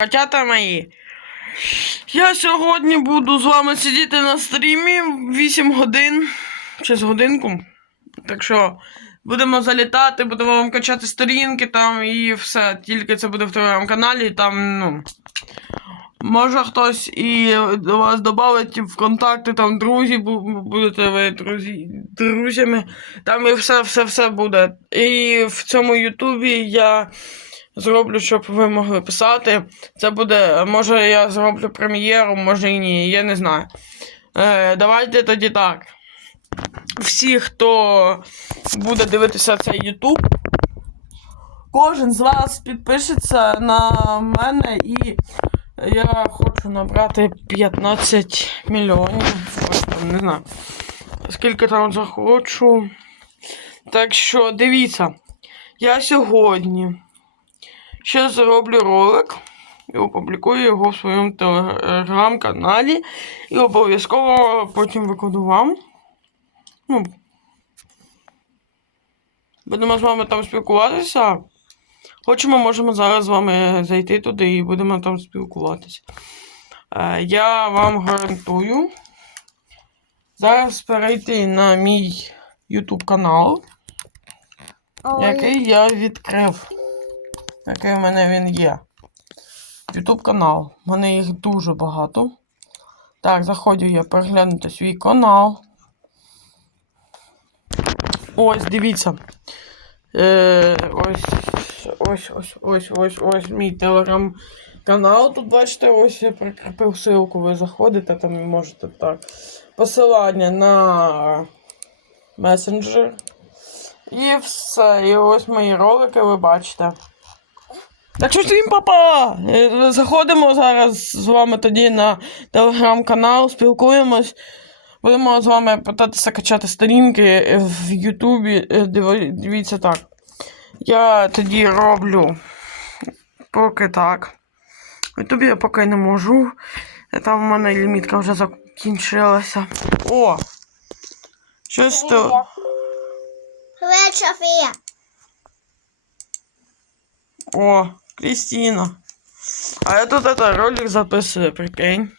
Котята мої. Я сьогодні буду з вами сидіти на стрімі 8 годин чи з годинку. Так що будемо залітати, будемо вам качати сторінки там і все. Тільки це буде в телеграм-каналі, там, ну. Може хтось і до вас додавить в контакти, там друзі, будете ви друзі, друзями. Там і все, все, все буде. І в цьому Ютубі я зроблю, щоб ви могли писати. Це буде, може, я зроблю прем'єру, може і ні, я не знаю. Е, давайте тоді так. Всі, хто буде дивитися цей Ютуб, кожен з вас підпишеться на мене і я хочу набрати 15 мільйонів. Ось не знаю. Скільки там захочу. Так що дивіться, я сьогодні ще зроблю ролик і опублікую його в своєму телеграм-каналі. І обов'язково потім викладу вам. Ну, будемо з вами там спілкуватися. Хочемо, можемо зараз з вами зайти туди і будемо там спілкуватися. Е, я вам гарантую зараз перейти на мій YouTube канал, який я відкрив. Який в мене він є. YouTube канал. У мене їх дуже багато. Так, заходжу я переглянути свій канал. Ось, дивіться. Е, ось, ось, ось, ось, ось, ось мій телеграм-канал. Тут бачите, ось я прикріпив ссылку, ви заходите, там можете так. Посилання на месенджер. І все. І ось мої ролики ви бачите. Так що всім папа! Е, Заходимо зараз з вами тоді на телеграм-канал, спілкуємось. Будемо з вами питатися качати сторінки в Ютубі. Е, Дивіться так. Я тоді роблю поки так. В Ютубі я поки не можу. Там в мене лімітка вже закінчилася. О! Щось то. Привет, Софія. О, Крістіна. А я тут это ролик записываю, прикинь.